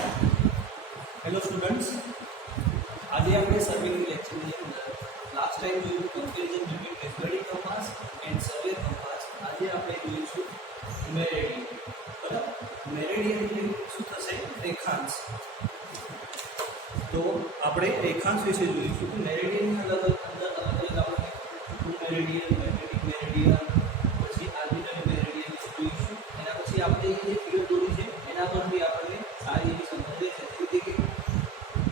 Hello students, આજે આપણે સર્વેની લેક્ચરની અંદર લાસ્ટ ટાઈમ જોયું comparison between methodic compass and survey compass. આજે આપણે જોઈશું મેરેડિયન. બરાબર, મેરેડિયન એટલે શું થશે? રેખાંશ. તો આપણે રેખાંશ વિશે જોઈશું. મેરેડિયનની અંદર અલગ આપણે મેરેડિયન, મેગ્નેટિક મેરેડિયન, પછી આર્બિટ્રરી મેરેડિયન જોઈશું. એના પછી આપણે જે ફિગર દોરી છે એના પરથી આપણને સારી એવી સમજ રહેશે.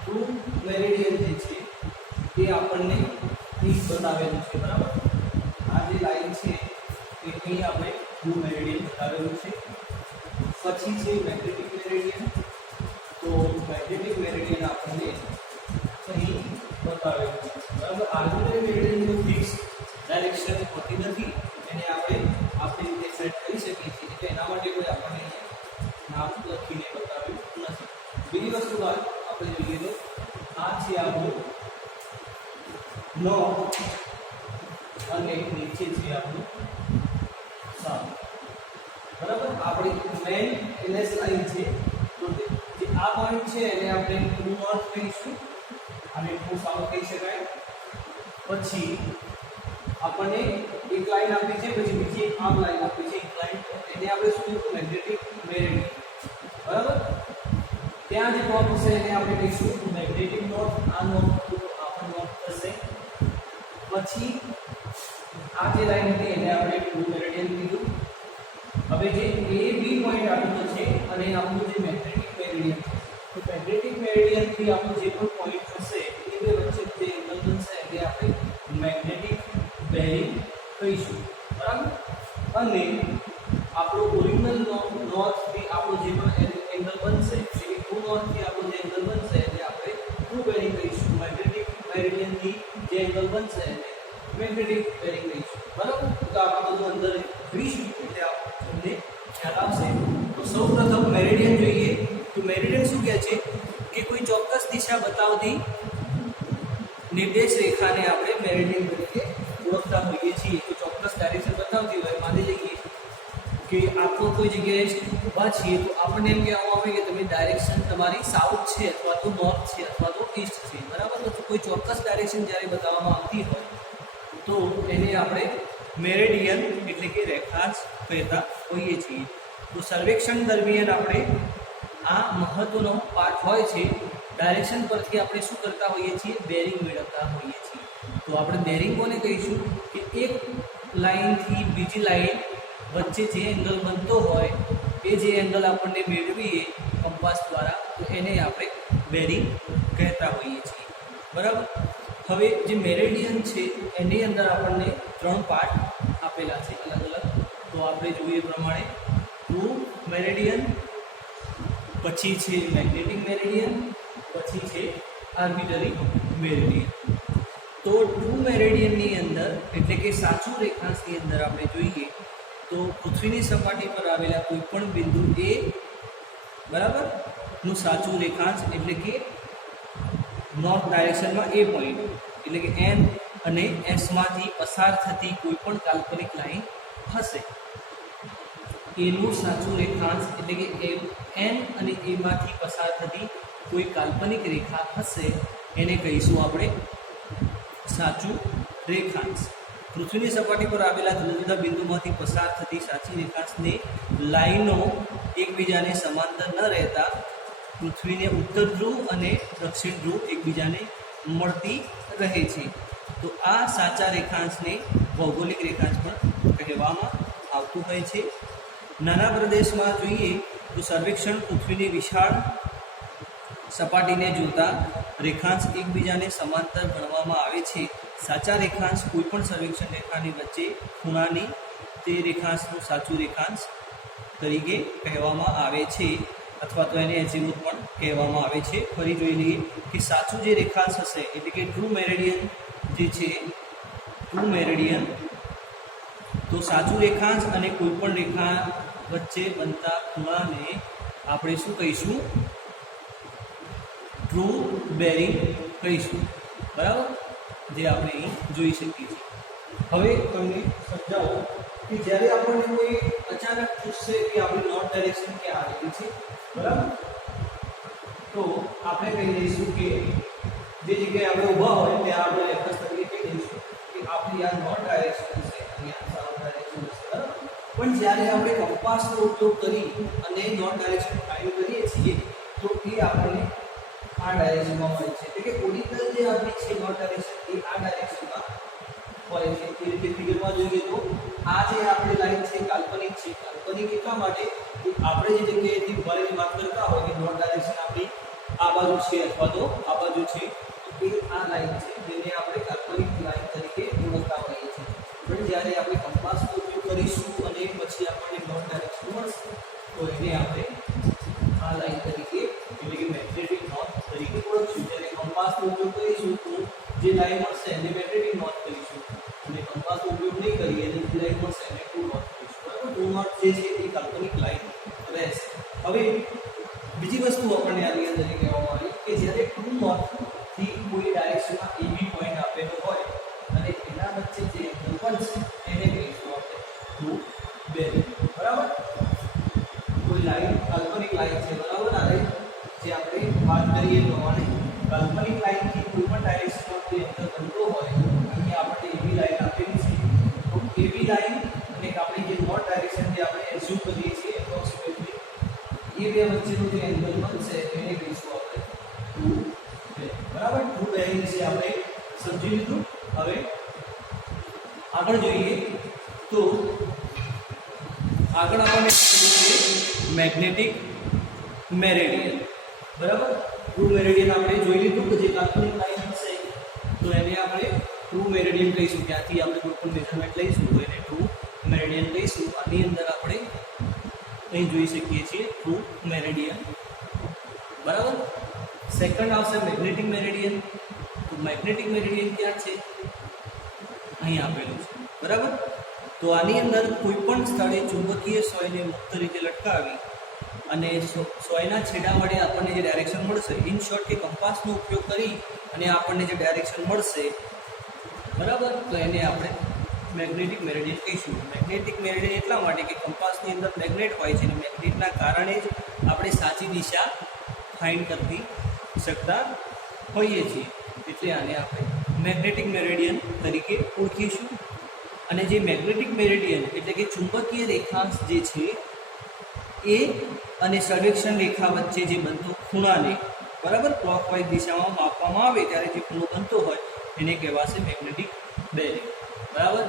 ટ્રુ મેરેડિયન જે છે તે આપણને અહીં બતાવેલું છે. બરાબર, આ જે લાઈન છે એ અહીં આપણે ટ્રુ મેરેડિયન બતાવેલું છે. પછી છે મેગ્નેટિક મેરેડિયન. તો મેગ્નેટિક મેરેડિયન આપણને અહીં બતાવેલું છે. બરાબર, આર્બિટ્રરી મેરેડિયન કોઈ ફિક્સ ડાયરેક્શન હોતી નથી, એને આપણે આપણી રીતે સેટ કરી શકીએ છીએ. એટલે એના માટે કોઈ આપણને નામ લખીને બતાવ્યું નથી. બીજી વસ્તુ આપણે જોઈએ તો આ છે આપણું નોર્થ અને નીચે છે આપણું સાઉથ. બરાબર, આપણી મેઇન એનએસ લાઈન છે. તો જે આ પોઈન્ટ છે એને આપણે ટ્રુ નોર્થ કહીશું અને ટ્રુ સાઉથ કહી શકાય. પછી આપણને એક લાઈન આપી છે, પછી બીજી એક આમ લાઈન આપી છે ઇન્ક્લાઇન્ડ, એને આપણે શું કહીશું? Magnetic Meridien. બરાબર, ત્યાં જે નોર્થ છે એને આપણે કહીશું મેગ્નેટિક નોર્થ. આ નોર્થ આ પણ નોર્થ થશે. પછી આ જે લાઈન હતી એને આપણે ટ્રુ મેરેડિયન કીધું. હવે જે એ બી પોઈન્ટ આવેલો છે અને આપણું જે મેગ્નેટિક મેરેડિયન છે, તો મેગ્નેટિક મેરેડિયન થી આપણું જે પણ પોઈન્ટ હશે એ બે વચ્ચે જે એંગલ બનશે એટલે આપણે મેગ્નેટિક બેરિંગ કહીશું. બરાબર, અને આપણો ઓરિજિનલ નોર્થ થી આપણો જે પણ એંગલ બનશે એટલે ટ્રુ નોર્થ થી આપણો જે એંગલ બનશે એટલે આપણે ટ્રુ બેરિંગ કહીશું. મેગ્નેટિક મેરેડિયન થી જે એંગલ બનશે એટલે મેગ્નેટિક બેરિંગ કહીશું. બરાબર, તો આપણે બધું અંદર જોઈશું એટલે આપણને ખ્યાલ આવશે. તો સૌપ્રથમ મેરેડિયન જોઈએ. તો મેરેડિયન શું કહે છે કે કોઈ ચોક્કસ દિશા બતાવતી નિર્દેશ રેખાને આપણે મેરેડિયન તરીકે ઓળખતા હોઈએ છીએ. તો ચોક્કસ ડાયરેક્શન બતાવતી હોય, માની લઈએ કે આપણે કોઈ જગ્યાએ ઊભા છીએ તો આપણને એમ કહેવામાં આવે કે તમે ડાયરેક્શન તમારી સાઉથ છે અથવા તો નોર્થ છે અથવા તો ઈસ્ટ છે. બરાબર, તો કોઈ ચોક્કસ ડાયરેક્શન જ્યારે બતાવવામાં આવતી હોય તો એને આપણે મેરેડિયન એટલે કે રેખાંશ કહેતા હોઈએ છીએ. તો સર્વેક્ષણ દરમિયાન આપણે આ મહત્વનો પાઠ હોય છે. ડાયરેક્શન પરથી આપણે શું કરતા હોઈએ છીએ? બેરિંગ મેળવતા હોઈએ છીએ. તો આપણે બેરિંગ કોને કહીશું? કે એક લાઈનથી બીજી લાઈન વચ્ચે જે એંગલ બનતો હોય એ જે એંગલ આપણને મેળવીએ કંપાસ દ્વારા તો એને આપણે બેરિંગ કહેતા હોઈએ છીએ. બરાબર, હવે જે મેરેડિયન છે એની અંદર આપણને 3 પાર્ટ આપેલા છે અલગ અલગ. તો આપણે જોઈએ પ્રમાણે ટ્રુ મેરેડિયન, પછી છે મેગ્નેટિક મેરેડિયન, પછી છે આર્બિટ્રરી મેરેડિયન. તો ટ્રુ મેરેડિયનની અંદર એટલે કે સાચું રેખાંશની અંદર આપણે જોઈએ તો પૃથ્વીની સપાટી પર આવેલા કોઈ પણ બિંદુ એ બરાબર નું સાચું રેખાંશ એટલે કે નોર્થ ડાયરેક્શનમાં એ પોઈન્ટ એટલે કે એન અને એસમાંથી પસાર થતી કોઈ પણ કાલ્પનિક લાઈન હશે એનું સાચું રેખાંશ એટલે કે એન અને એમાંથી પસાર થતી કોઈ કાલ્પનિક રેખા હશે એને કહીશું આપણે સાચું રેખાંશ. પૃથ્વીની સપાટી પર આવેલા જુદા જુદા બિંદુમાંથી પસાર થતી સાચી રેખાંશને લાઈનો એકબીજાને સમાંતર ન રહેતા પૃથ્વીને ઉત્તર ધ્રુવ અને દક્ષિણ ધ્રુવ એકબીજાને મળતી રહે છે. તો આ સાચા રેખાંશને ભૌગોલિક રેખાંશ પણ કહેવામાં આવતું હોય છે. નાના પ્રદેશમાં જોઈએ તો સર્વેક્ષણ પૃથ્વીની વિશાળ સપાટીને જોતા રેખાંશ એકબીજાને સમાંતર ગણવામાં આવે છે. સાચા રેખાંશ કોઈપણ સર્વેક્ષણ રેખાની વચ્ચે ખૂણાની તે રેખાંશનું સાચું રેખાંશ તરીકે કહેવામાં આવે છે અથવા તો એને એઝીમુથ પણ કહેવામાં આવે છે. ફરી જોઈ લઈએ કે સાચું જે રેખાંશ હશે એટલે કે ટ્રુ મેરેડિયન જે છે ટ્રુ મેરેડિયન, તો સાચું રેખાંશ અને કોઈપણ રેખા વચ્ચે બનતા ખૂણાને આપણે શું કહીશું? ટ્રુ બેરિંગ કહીશું. બરાબર, જે આપણે અહીં જોઈ શકીએ છીએ. હવે તમને સમજાવો કે જ્યારે આપણને કોઈ અચાનક પૂછશે કે આપણી નોર્થ ડાયરેક્શન ક્યાં આવેલી છે, બરાબર, તો આપણે કહી દઈશું કે જે જગ્યાએ આપણે ઊભા હોય ત્યાં આપણે રેફરન્સ તરીકે કહી દઈશું કે આપણી આ નોર્થ ડાયરેક્શન છે અને આ સાઉથ ડાયરેક્શન છે, બરાબર. પણ જ્યારે આપણે કંપાસનો ઉપયોગ કરી અને નોર્થ ડાયરેક્શન ફાઇન્ડ કરીએ છીએ તો એ આપણને આ ડાયરેક્શનમાં મળે છે, એટલે કે ઓરિજિનલ જે આપણી છે નોર્થ ડાયરેક્શન એ આ ડાયરેક્શનમાં હોય છે. એ રીતે ફિગરમાં જોઈએ તો આ જે આપણી લાઈન છે કાલ્પનિક છે. કાલ્પનિક એટલા માટે કે આપણે જે જગ્યાએથી ઉભારીની વાત કરતા હોય કે નોર્થ ડાયરેક્શન આપણી આ બાજુ છે અથવા તો આ બાજુ છે, તો એ આ લાઈન છે જેને આપણે કાલ્પનિક લાઈન તરીકે ઓળખતા હોઈએ છીએ. પણ જ્યારે આપણે કંપાસનો ઉપયોગ કરીશું અને પછી આપણને નોર્થ ડાયરેક્શન મળશે તો એને આપણે આ લાઈન તરીકે એટલે કે મેગ્નેટિક નોર્થ તરીકે ઓળખીશું. જ્યારે કંપાસનો ઉપયોગ કરીશું તો જે લાઈન મળશે એને મેગ્નેટિક નોર્થ કહીશું અને કંપાસનો ઉપયોગ નહીં કરીએ અને જે લાઈન મળશે એને ટ્રુ નોર્થ કહીશું, બરાબર. ટ્રુ નોર્થ જે છે એ કાલ્પનિક લાઈન રહેશે. હવે બીજી વસ્તુ આપણને આની અંદર એ કહેવામાં આવી કે જ્યારે ટ્રુ નોર્થથી કોઈ ડાયરેક્શનમાં એબી પોઈન્ટ આપેલો હોય અને એના વચ્ચે જે એંગલ બનશે એને કહીશું આપણે ટ્રુ બેરિંગ, બરાબર. કોઈ લાઈન કાલ્પનિક લાઈન છે, બરાબર. આ જે આપણે વાત કરીએ પ્રમાણે કાલ્પનિક લાઈનથી કોઈ પણ ડાયરેક્શનમાં કોઈ એંગલ બનતો હોય, અહીંયા આપણે એબી લાઈન આપેલી છે તો એબી લાઈન અને આપણી જે નોર્થ ડાયરેક્શન જે આપણે એઝ્યુમ કરીએ છીએ એપ્રોક્સિમેટલી એ બે વચ્ચેનો જે એંગલ બનશે એને કહીશું આપણે ટ્રુ બેરિંગ, બરાબર. ટ્રુ બેરિંગ વિશે આપણે સમજી લીધું. હવે આગળ જોઈએ તો આગળ આપણને મેગ્નેટિક મેરેડિયન, બરાબર. ટ્રુ મેરેડિયન આપણે જોઈ લીધું કે જે કાલ્પનિક લાઈન હશે તો એને આપણે ટ્રુ મેરેડિયન કહીશું. ત્યાંથી આપણે કોઈ પણ મેઝરમેન્ટ લઈશું તો એને ટ્રુ મેરેડિયન કહીશું. આની અંદર આપણે અહીં જોઈ શકીએ છીએ ટ્રુ મેરેડિયન, બરાબર. સેકન્ડ આવશે મેગ્નેટિક મેરેડિયન. તો મેગ્નેટિક મેરેડિયન ક્યાં છે? અહીં આપેલું છે, બરાબર. તો આની અંદર કોઈ પણ સ્થળે ચુંબકીય સોયને મુક્ત રીતે લટકાવી અને સોયના છેડા વડે આપણને જે ડાયરેક્શન મળશે, ઇન શોર્ટ કે કંપાસનો ઉપયોગ કરી અને આપણને જે ડાયરેક્શન મળશે, બરાબર, તો એને આપણે મેગ્નેટિક મેરેડિયન કહીશું. મેગ્નેટિક મેરેડિયન એટલા માટે કે કંપાસની અંદર મેગ્નેટ હોય છે અને મેગ્નેટના કારણે જ આપણે સાચી દિશા ફાઇન્ડ કરી શકતા હોઈએ છીએ, એટલે આને આપણે મેગ્નેટિક મેરેડિયન તરીકે ઓળખીશું. અને જે મેગ્નેટિક મેરેડિયન એટલે કે ચુંબકીય રેખાંશ જે છે એ અને સર્વેક્ષણ રેખા વચ્ચે જે બનતો ખૂણાને, બરાબર, ક્લોકવાઇઝ દિશામાં માપવામાં આવે ત્યારે જે ખૂણો બનતો હોય એને કહેવાશે મેગ્નેટિક બેરિંગ, બરાબર.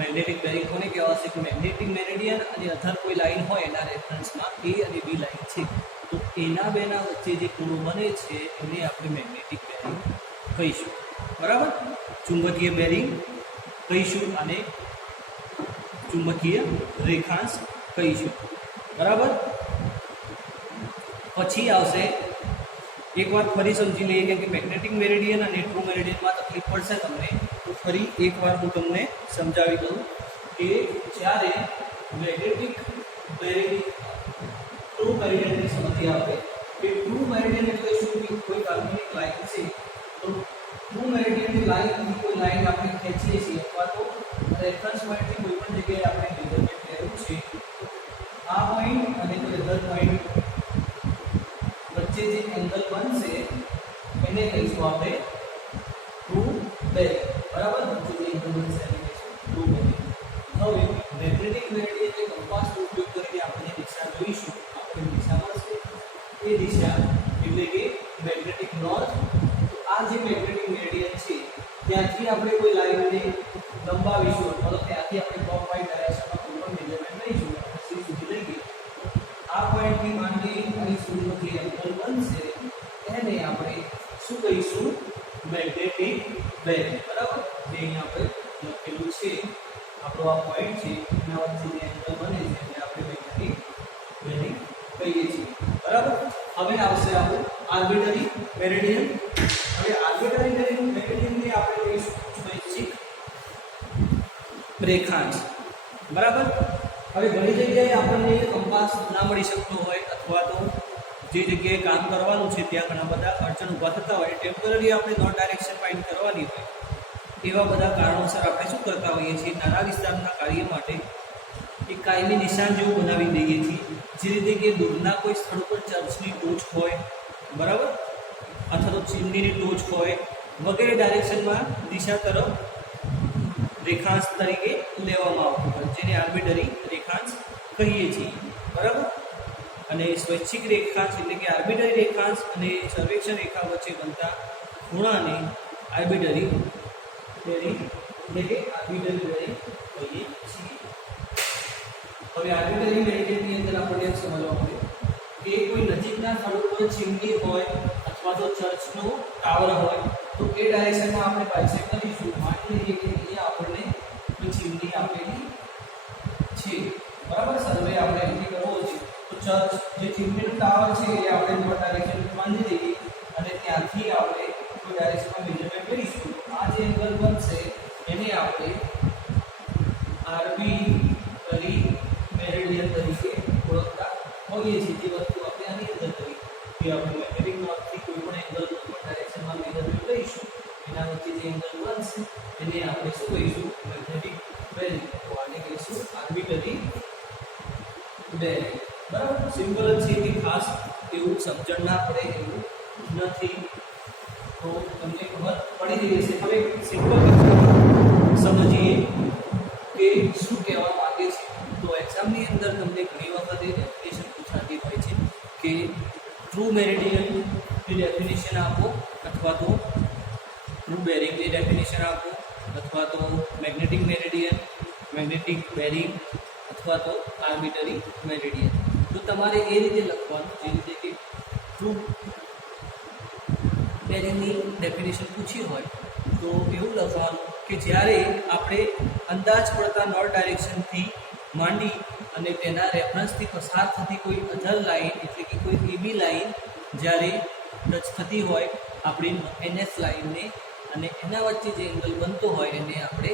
મેગ્નેટિક બેરિંગ કોને કહેવાશે કે મેગ્નેટિક મેરેડિયન અને અધર કોઈ લાઈન હોય એના રેફરન્સમાં એ અને બી લાઈન છે તો એના બેના વચ્ચે જે ખૂણો બને છે એને આપણે મેગ્નેટિક બેરિંગ કહીશું, બરાબર. ચુંબકીય બેરિંગ કહીશું અને ચુંબકીય રેખાંશ કહીશું, બરાબર. પછી આવશે એક વાત ફરી સમજી લઈએ કે મેગ્નેટિક મેરેડિયન અને ટ્રુ મેરેડિયનમાં તકલીફ પડશે તમને, તો ફરી એકવાર હું તમને સમજાવી દઉં કે જ્યારે મેગ્નેટિક બેરિંગ ટ્રુ મેરેડિયનની સમસ્યા આવે કે ટ્રુ મેરેડિયન એટલે શું કે કોઈ કાલ્પનિક લાઈન છે તો ટ્રુ મેરેડિયનની લાઈનથી કોઈ લાઈન આપણે ખેંચીએ છીએ અથવા તો રેફરન્સ પોઈન્ટથી કોઈ પણ જગ્યાએ આપણે મેઝરમેન્ટ લેવું છે, આ પોઈન્ટ અને કોઈ અધર પોઈન્ટ વચ્ચે જે એંગલ બનશે એને કહીશું આપણે ટ્રુ બેરિંગ, બરાબર. જે એંગલ બનશે એને કહીશું ટ્રુ બેરિંગ. હવે મેગ્નેટિક મેરેડિયન એટલે કંપાસનો ઉપયોગ કરીને આપણે દિશા જોઈશું, આપણે દિશા મળશે એ દિશા એટલે કે મેગ્નેટિક નોર્થ. તો આ જે મેગ્નેટિક મેરેડિયન છે ત્યાંથી આપણે કોઈ લાઈનને લંબાવીશું અથવા તો ત્યાંથી આપણે ક્લોકવાઇઝ ડાયરેક્શનમાં કોઈ પણ મેઝરમેન્ટ લઈશું, સી સુધી લઈ ગઈ આ પોઈન્ટથી માંડી અહીં સુધીનો જે એંગલ બનશે એને આપણે શું કહીશું? મેગ્નેટિક બેરિંગ, બરાબર. જે અહીં આપણે લખેલું છે આપણો આ પોઈન્ટ છે એના વચ્ચે જે એંગલ બને છે એને આપણે મેગ્નેટિક બેરિંગ કહીએ છીએ, બરાબર. હવે આવશે આપણું આર્બિટરી મેરેડિયન. હવે આર્બિટરી મેરેડિયનને આપણે કહીશું સ્વૈચ્છિક રેખાંશ, બરાબર. હવે ઘણી જગ્યાએ આપણને કંપાસ ના મળી શકતો હોય અથવા તો જે જગ્યાએ કામ કરવાનું છે ત્યાં ઘણા બધા અડચણ ઊભા થતા હોય, ટેમ્પરરી આપણે નોર્થ ડાયરેક્શન ફાઇન્ડ કરવાની હોય, એવા બધા કારણોસર આપણે શું કરતા હોઈએ છીએ, નાના વિસ્તારના કાર્ય માટે એક કાયમી નિશાન જેવું બનાવી દઈએ છીએ. જે રીતે કે દૂરના કોઈ સ્થળ પર ચર્ચની ટોચ હોય બરાબર, અથવા તો ચીમનીની ટોચ હોય વગેરે ડાયરેક્શનમાં દિશા તરફ રેખાંશ તરીકે લેવામાં આવતું હોય, જેને આર્બિટરી રેખાંશ કહીએ છીએ. બરાબર, અને સ્વૈચ્છિક રેખાંશ એટલે કે આર્બિટરી રેખાંશ અને સર્વેક્ષણ રેખા વચ્ચે બનતા ખૂણાને આર્બિટરી બેરિંગ એટલે કે આર્બિટરી બેરિંગ કહીએ છીએ. હવે આર્બિટરી બેરિંગની અંદર આપણે સમજવા મળે કે કોઈ નજીકના સ્થળ ઉપર ચીમની હોય અથવા તો ચર્ચનો ટાવર હોય તો એ ડાયરેક્શનમાં આપણે બાયસેક્ટ કરીશું. માની લઈએ કે અહીંયા આપણને કોઈ ચીમની આપેલી છે. બરાબર, સર્વે આપણે અહીંથી કરવો છે તો ચર્ચ જે ચીમનીનું ટાવર છે એ આપણે નોર્થ ડાયરેક્શન બાંધી દઈએ અને ત્યાંથી આપણે કોઈ ડાયરેક્શનમાં મેઝરમેન્ટ કરીશું. આ જે એંગલ બનશે એને આપણે આર્બિટરી મેરિડિયન તરીકે ઓળખતા હોઈએ છીએ. જે વસ્તુ આપણે આની અંદર કરી કે આપણે મેગ્નેટિક નોર્થથી કોઈ પણ એંગલ કોઈ પણ ડાયરેક્શનમાં મેઝરમેન્ટ કરીશું, એના વચ્ચે જે એંગલ બનશે એને આપણે શું કહીશું? Magnetic bearing. તો આને કહીશું આર્બિટરી બેરિંગ. બરાબર, સિમ્પલ જ છે કે ખાસ એવું સમજણ ના પડે એવું નથી, તો તમને ખબર પડી રહી હશે. હવે સિમ્પલ સમજીએ કે શું કહેવા માંગે છે. તો એક્ઝામની અંદર તમને ઘણી વખત એ ડેફિનેશન પૂછાતી હોય છે કે ટ્રુ મેરિડિયનની ડેફિનેશન આપો, અથવા તો ટ્રુ બેરિંગની ડેફિનેશન આપો, અથવા તો મેગ્નેટિક મેરિડિયન, મેગ્નેટિક બેરિંગ, અથવા તો આર્બિટરી મેરિડિયન. તો તમારે એ રીતે લખવાનું જે રીતે કે ટ્રુ બેરિંગની ડેફિનેશન પૂછી હોય તો એવું લખવાનું કે જ્યારે આપણે અંદાજ પડતા નોર્થ ડાયરેક્શનથી માંડી અને તેના રેફરન્સથી પસાર થતી કોઈ અધર લાઇન એટલે કે કોઈ એબી લાઇન જ્યારે ટચ થતી હોય આપણી એનએસ લાઇનને અને એના વચ્ચે જે એંગલ બનતો હોય એને આપણે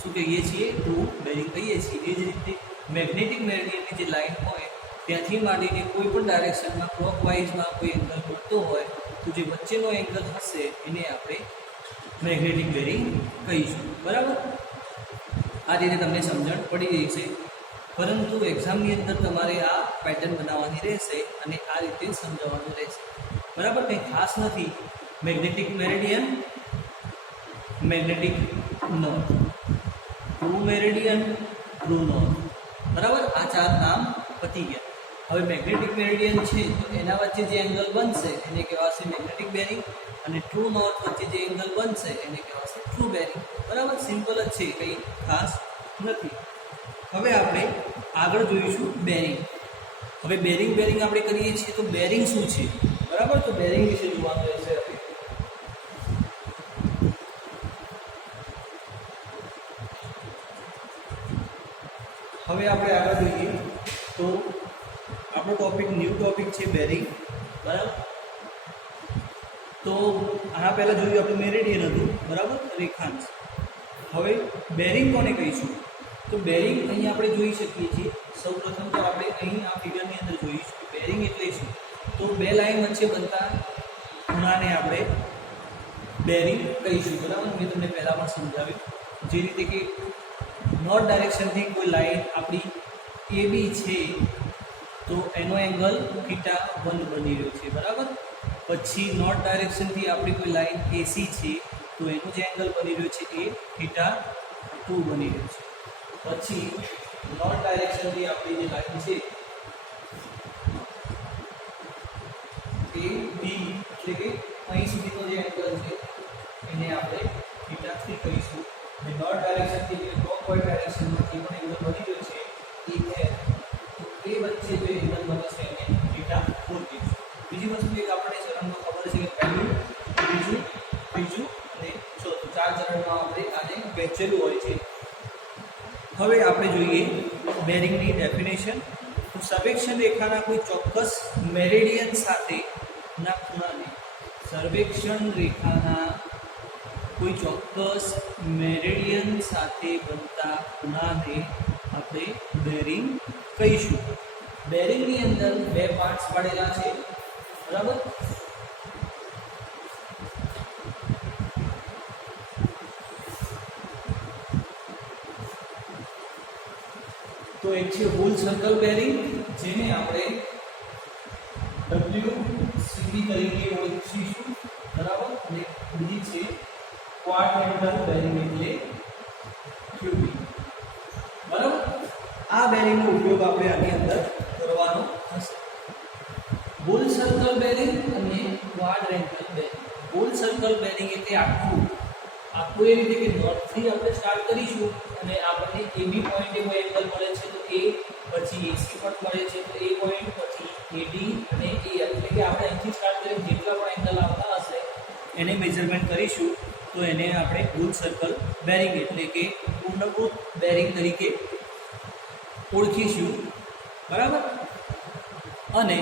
શું કહીએ છીએ? ટ્રુ બેરિંગ કહીએ છીએ. એ જ રીતે મેગ્નેટિક મેરિડિયનની જે લાઇન હોય ત્યાંથી માંડીને કોઈ પણ ડાયરેક્શનમાં ક્લોકવાઇઝમાં કોઈ એંગલ બનતો હોય તો જે વચ્ચેનો એંગલ હશે એને આપણે મેગ્નેટિક બેરિંગ કહીશું. બરાબર, આ રીતે તમને સમજણ પડી રહી છે. પરંતુ એક્ઝામની અંદર તમારે આ પેટર્ન બનાવવાની રહેશે અને આ રીતે સમજાવવાનું રહેશે. બરાબર, કંઈ ખાસ નથી. Magnetic meridian, magnetic north, true meridian, true north. બરાબર, આ ચાર નામ પતી ગયા. હવે મેગ્નેટિક મેરિડિયન છે તો એના વચ્ચે જે એંગલ બનશે એને કહેવાશે મેગ્નેટિક બેરિંગ અને ટ્રુ નોર્થ વચ્ચે જે એંગલ બનશે એને કહેવાશે ટ્રુ બેરિંગ. બરાબર, સિમ્પલ જ છે, કંઈ ખાસ નથી. હવે આપણે આગળ જોઈશું બેરિંગ. હવે બેરિંગ આપણે કરીએ છીએ તો બેરિંગ શું છે? બરાબર, તો બેરિંગ વિશે જોવાનું રહેશે. હવે આપણે આગળ જોઈએ તો આપણો ન્યૂ ટોપિક છે બેરિંગ. બરાબર, તો આના પહેલાં જોયું આપણું મેરિડિયન હતું. બરાબર, રેખાંશ. હવે બેરિંગ કોને કહીશું? તો બેરિંગ અહીં આપણે જોઈ શકીએ છીએ. સૌપ્રથમ તો આપણે અહીં આ ફિગરની અંદર જોઈશું કે બેરિંગ એટલે શું. તો બે લાઇન વચ્ચે બનતા ખૂણાને આપણે બેરિંગ કહીશું. બરાબર, મેં તમને પહેલાં પણ સમજાવ્યું જે રીતે કે નોર્થ ડાયરેક્શનથી કોઈ લાઇન આપણી AB છે તો એનો એંગલ θ1 બની રહ્યો છે. બરાબર, પછી નોર્થ ડાયરેક્શનથી આપણી કોઈ લાઇન AC છે તો એનો જે એંગલ બની રહ્યો છે એ θ2 બની રહ્યો છે. પછી નોર્થ ડાયરેક્શનથી આપણી જે લાઇન છે એ B એટલે કે અહીં સુધીનો જે એંગલ છે એને આપણે θ3 કહીશું. અને નોર્થ ડાયરેક્શનથી જે ક્લોકવાઇઝ ડાયરેક્શનમાં જે પણ એંગલ બની રહ્યો છે એ એ વચ્ચે જે એંગલ બને છે એને θ4 કહીશું. બીજી વસ્તુ એક આપણે ચરણમાં ખબર છે કે પહેલું, બીજું, ત્રીજું અને ચોથું, 4 ચરણમાં આપણે આને વહેંચેલું હોય છે. હવે આપણે જોઈએ બેરિંગની ડેફિનેશન. તો સર્વેક્ષણ રેખાના કોઈ ચોક્કસ મેરિડિયન સાથેના ખૂણાને સર્વેક્ષણ રેખાના કોઈ ચોક્કસ મેરિડિયન સાથે બનતા ખૂણાને આપણે બેરિંગ કહીશું. બેરિંગની અંદર બે પાર્ટ્સ પાડેલા છે. બરાબર, તો એક છે હોલ સર્કલ બેરિંગ જેને આપણે WCB તરીકે ઓળખીશું, બરાબર. અને બીજી છે ક્વાડ્રેન્ટલ બેરિંગ એટલે QB, બરાબર. આ બેરિંગનો ઉપયોગ આપણે આની અંદર કરવાનો થશે. બુલ સર્કલ બેરિંગ અને ક્વાડ્રેન્ટલ બેરિંગ. બુલ સર્કલ બેરિંગ એટલે આખું એ રીતે કે નોર્થથી આપણે સ્ટાર્ટ કરીશું અને આપણને AB પોઈન્ટે કોઈ એંગલ મળે છે તો A, પછી AC પણ મળે છે તો A પોઈન્ટ, પછી AD અને AF, એટલે કે આપણે અહીંથી સ્ટાર્ટ કરીને જેટલા પણ એંગલ આવતા હશે એને મેઝરમેન્ટ કરીશું તો એને આપણે બુલ સર્કલ બેરિંગ એટલે કે પૂર્ણભૂત બેરિંગ તરીકે ઓળખીશું, બરાબર. અને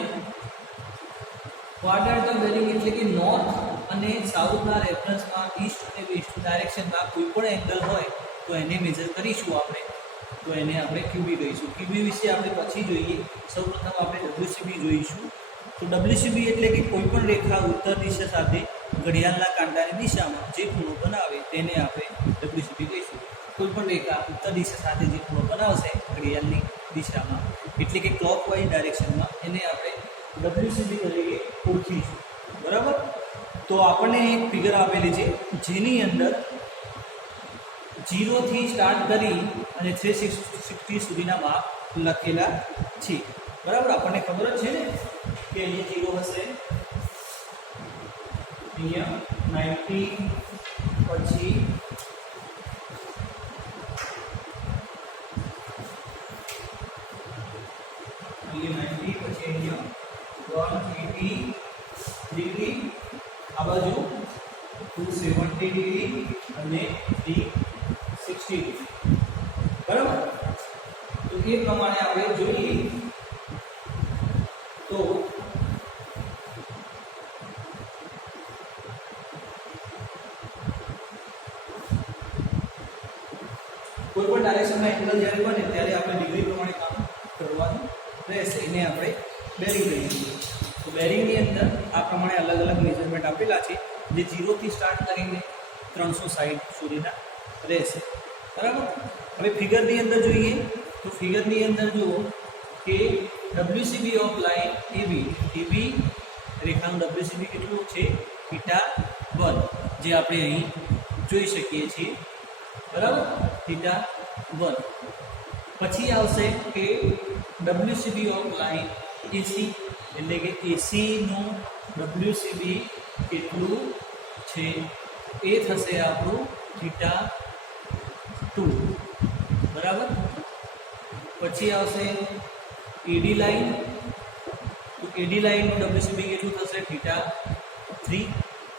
ક્વાડ્રેન્ટલ બેરિંગ એટલે કે નોર્થ અને સાઉથના રેફરન્સમાં ઈસ્ટ અને વેસ્ટ ડાયરેક્શનમાં કોઈ પણ એંગલ હોય તો એને મેજર કરીશું આપણે, તો એને આપણે QB કહીશું. QB વિશે આપણે પછી જોઈએ. સૌપ્રથમ આપણે WCB જોઈશું. તો WCB એટલે કે કોઈ પણ રેખા ઉત્તર દિશા સાથે ઘડિયાળના કાંટાની દિશામાં જે ખૂણો બનાવે તેને આપણે WCB કહીશું. કોઈ પણ રેખા ઉત્તર દિશા સાથે જે ખૂણો બનાવશે ઘડિયાળની દિશામાં એટલે કે ક્લોકવાઇઝ ડાયરેક્શનમાં એને આપણે WCB તરીકે ઓળખીશું, બરાબર. તો આપણને એક ફિગર આપેલી છે જેની અંદર 0 થી સ્ટાર્ટ કરી અને 360 સુધીના માપ લખેલા છે, બરાબર. આપણને ખબર જ છે ને કે અહીંયા 0 હશે, અહીંયા 90, પછી અહીંયા 90, પછી અહીંયા 180 ડિગ્રી, આ બાજુ 270 ડિગ્રી અને 360 ડિગ્રી, બરાબર. તો એ પ્રમાણે આપણે જોઈએ તો કોઈ પણ ડાયરેક્શનમાં એંગલ જ્યારે બને ત્યારે આપણે ડિગ્રી પ્રમાણે કામ કરવાનું રહેશે. એને આપણે બેરિંગ કહીએ છીએ. તો બેરિંગની અંદર આ પ્રમાણે અલગ અલગ મેઝરમેન્ટ આપેલા છે જે 0 થી સ્ટાર્ટ કરીને 360 સુધીના રહેશે, બરાબર. હવે ફિગરની અંદર જોઈએ તો ફિગરની અંદર જુઓ કે WCB of line AB રેખાનું WCB કેટલું છે θ1, જે આપણે અહીં જોઈ શકીએ છીએ, બરાબર. θ1 પછી આવશે કે WCB ઓફ લાઇન AC એટલે કે AC નું WCB કેટલું છે એ થશે આપણું θ2, બરાબર. પછી આવશે AD લાઇન, તો AD લાઇનનું WCB કેટલું થશે θ3,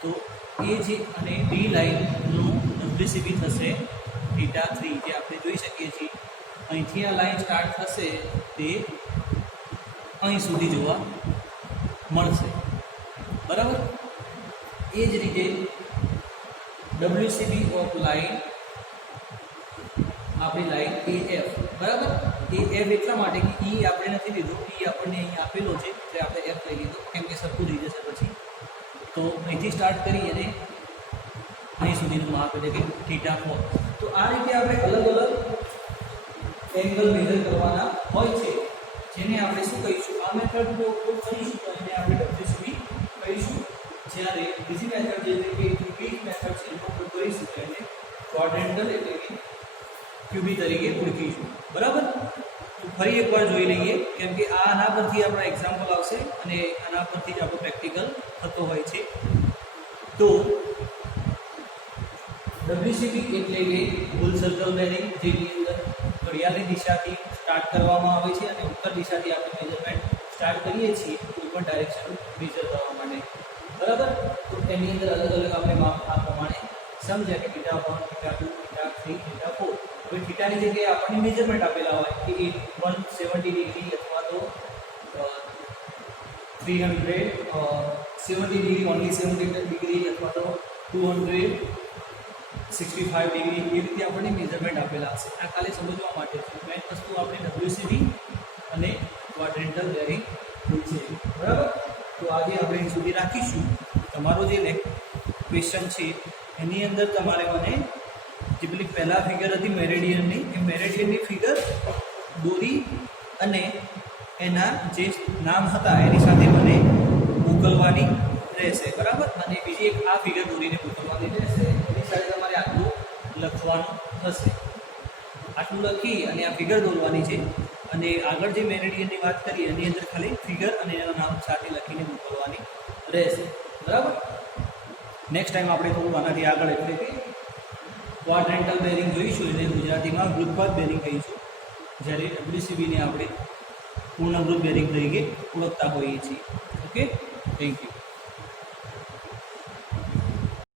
તો AG અને D લાઇનનું WCB થશે θ3, જે આપણે જોઈ શકીએ છીએ. અહીંથી આ લાઇન સ્ટાર્ટ થશે તે અહીં સુધી જોવા મળશે, બરાબર. એ જ રીતે WCB ઓફ લાઇન આપણી લાઇન AF, બરાબર. AF એટલા માટે કે E આપણે નથી લીધો, E આપણને અહીં આપેલો છે એટલે આપણે F લઈ લીધો કેમ કે સરખું થઈ જશે પછી. તો અહીંથી સ્ટાર્ટ કરી અને અહીં સુધીનું માપ એટલે કે θ4. તો આ રીતે આપણે અલગ અલગ એંગલ મેજર કરવાના હોય છે જેને આપણે શું કહીશું, આ મેથડનો ઉપયોગ કરીશું તો એને આપણે WCB કહીશું. જ્યારે બીજી મેથડ જે છે કે QB મેથડ છે એનો ઉપયોગ કરીશું તો એને ક્વાડ્રેન્ટલ એટલે કે QB તરીકે ઓળખીશું, બરાબર. તો ફરી એકવાર જોઈ લઈએ કેમ કે આના પરથી આપણા એક્ઝામ્પલ આવશે અને આના પરથી જ આપણો પ્રેક્ટિકલ થતો હોય છે. તો WCB એટલે કે બુલ સર્કલ બેરિંગ, જેની અંદર ઘડિયાળની દિશાથી સ્ટાર્ટ કરવામાં આવે છે અને ઉત્તર દિશાથી આપણે મેજરમેન્ટ સ્ટાર્ટ કરીએ છીએ કોઈ પણ ડાયરેક્શન મેજર કરવા માટે, બરાબર. તો તેની અંદર અલગ અલગ આપણે માપ આ પ્રમાણે સમજ્યા કે θ1, θ2, θ3, θ4. હવે થીટાની જગ્યાએ આપણને મેજરમેન્ટ આપેલા હોય કે 170 ડિગ્રી અથવા તો 370 ડિગ્રી, ઓનલી 70 ડિગ્રી અથવા તો 265 ડિગ્રી, એ રીતે આપણને મેજરમેન્ટ આપેલા હશે. આ ખાલી સમજવા માટે છે. મેઇન વસ્તુ આપણે WCB અને ક્વાડ્રેન્ટલ બેરિંગ છે, બરાબર. તો આજે આપણે અહીં સુધી રાખીશું. તમારો જે ક્વેશ્ચન છે એની અંદર તમારે મને જે પેલી પહેલા ફિગર હતી મેરેડિયનની, એ મેરેડિયનની ફિગર દોરી અને એના જે નામ હતા એની સાથે મને મોકલવાની રહેશે, બરાબર. અને બીજી એક આ ફિગર દોરીને મોકલવાની રહેશે. એની સાથે તમારે આટલું લખવાનું થશે. આટલું લખી અને આ ફિગર દોરવાની છે. અને આગળ જે મેરિડિયનની વાત કરી એની અંદર ખાલી ફિગર અને એના નામ સાથે લખીને મોકલવાની રહેશે, બરાબર. નેક્સ્ટ ટાઈમ આપણે થોડું આનાથી આગળ એટલે કે ક્વાડ્રેન્ટલ બેરિંગ જોઈશું, એને ગુજરાતીમાં વૃત્તપાત બેરિંગ કહીશું, જ્યારે WCBને આપણે પૂર્ણવૃત્ત બેરિંગ તરીકે ઓળખતા હોઈએ છીએ. Okay, thank you.